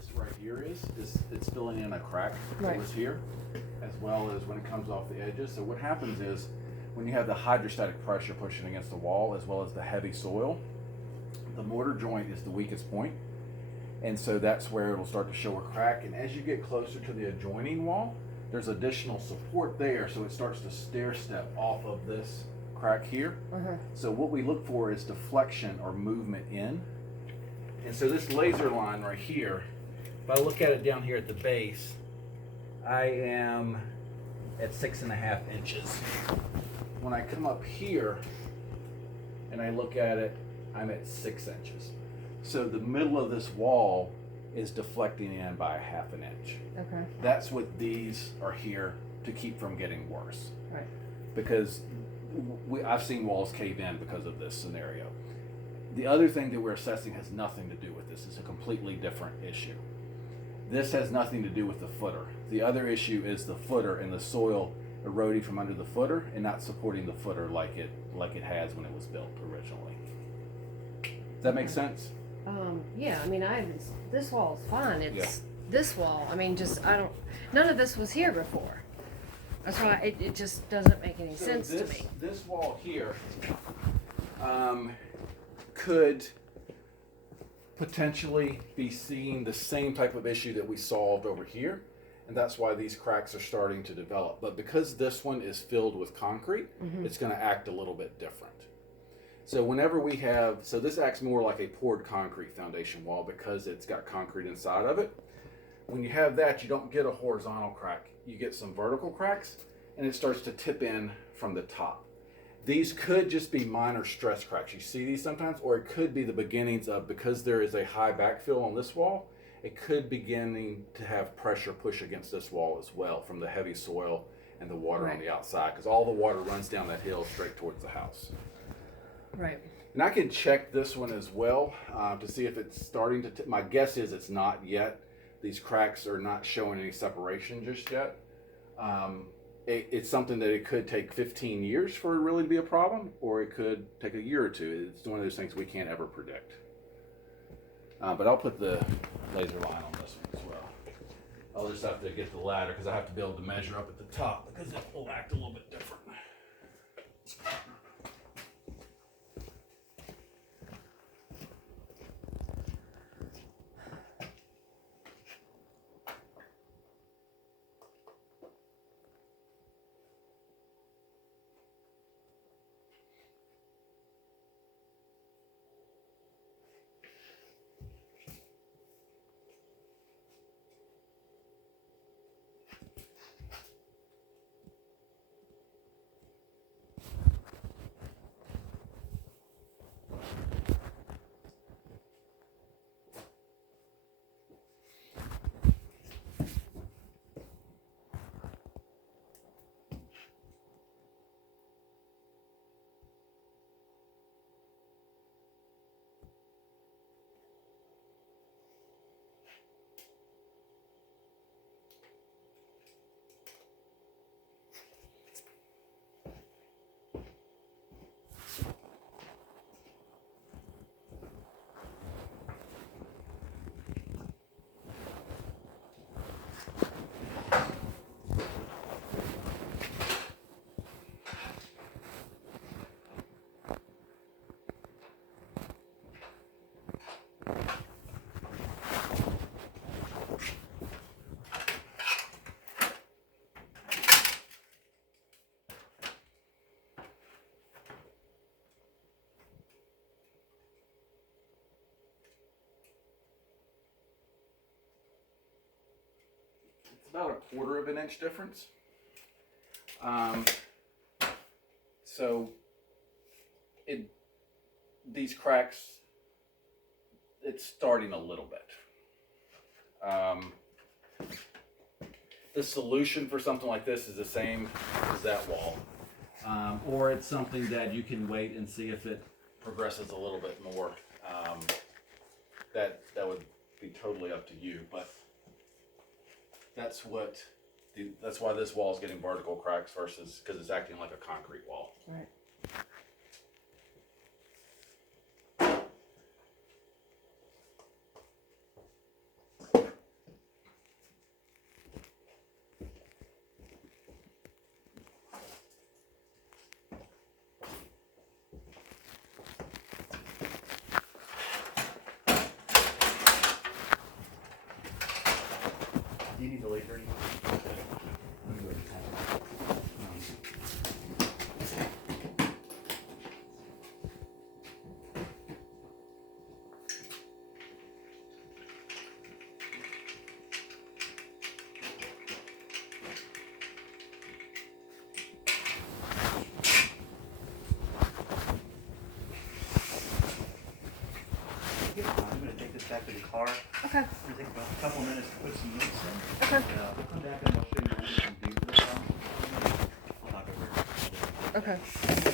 this right here is it's filling in a crack Right. that was here, as well as when it comes off the edges. So what happens is when you have the hydrostatic pressure pushing against the wall, as well as the heavy soil, the mortar joint is the weakest point, and so that's where it'll start to show a crack. And as you get closer to the adjoining wall, there's additional support there, so it starts to stair step off of this crack here. So what we look for is deflection or movement in. And so this laser line right here, if I look at it down here at the base, I am at 6.5 inches. When I come up here and I look at it, I'm at 6 inches. So the middle of this wall is deflecting in by 1/2 inch. Okay. That's what these are here to keep from getting worse. Right. Because I've seen walls cave in because of this scenario. The other thing that we're assessing has nothing to do with this. It's a completely different issue. This has nothing to do with the footer. The other issue is the footer and the soil eroding from under the footer and not supporting the footer like it has when it was built originally. Does that make sense? Yeah, I mean, this wall's fine. It's Yeah. this wall. I mean, none of this was here before. That's why it just doesn't make any sense to me. This wall here could potentially be seeing the same type of issue that we solved over here, and that's why these cracks are starting to develop. But because this one is filled with concrete, it's going to act a little bit different. So this acts more like a poured concrete foundation wall because it's got concrete inside of it. When you have that, you don't get a horizontal crack. You get some vertical cracks, and it starts to tip in from the top. These could just be minor stress cracks. You see these sometimes, or it could be the beginnings of, because there is a high backfill on this wall, it could beginning to have pressure push against this wall as well from the heavy soil and the water on the outside, because all the water runs down that hill straight towards the house. Right. And I can check this one as well to see if it's starting to my guess is it's not yet. These cracks are not showing any separation just yet. It's something that it could take 15 years for it really to be a problem, or it could take a year or two. It's one of those things we can't ever predict. But I'll put the laser line on this one as well. I'll just have to get the ladder because I have to be able to measure up at the top because it will act a little bit different. About 1/4 of an inch difference. So these cracks, it's starting a little bit. The solution for something like this is the same as that wall, or it's something that you can wait and see if it progresses a little bit more. That would be totally up to you, but that's why this wall is getting vertical cracks versus because it's acting like a concrete wall. Right. Do you need the laser or anything? Let me go ahead and have it. I'm gonna take this back to the car. Okay, It's gonna take about a couple minutes to put some notes in. okay, We'll come back and I'll show you what we can do for this. I'll knock over. okay.